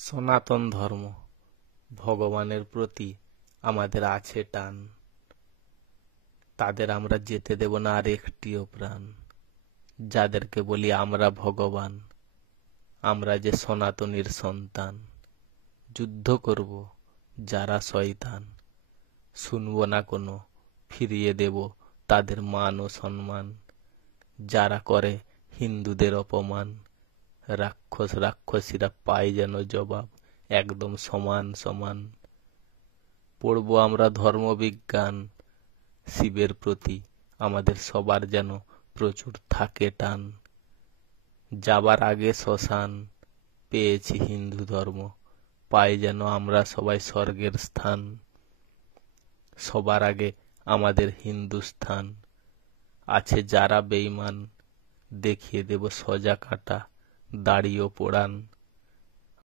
সনাতন ধর্ম, ভগবানের প্রতি আমাদের আছে টান, তাদের আমরা যেতে দেব না আর একটিও প্রাণ। যাদেরকে বলি আমরা ভগবান, আমরা যে সনাতনীর সন্তান। যুদ্ধ করব যারা শয়তান, শুনব না কোনো, ফিরিয়ে দেব তাদের মান ও সম্মান। যারা করে হিন্দুদের অপমান, রাক্ষস রাক্ষসীরা পায় যেন জবাব, একদম সমান সমান। পড়ব আমরা ধর্মবিজ্ঞান, শিবের প্রতি আমাদের সবার যেন প্রচুর থাকে টান। যাবার আগে শ্মশান, পেয়েছি হিন্দু ধর্ম, পাই যেন আমরা সবাই স্বর্গের স্থান। সবার আগে আমাদের হিন্দুস্থান, আছে যারা বেঈমান, দেখিয়ে দেব সোজা কাটা, দাড়ি ও পোড়ান।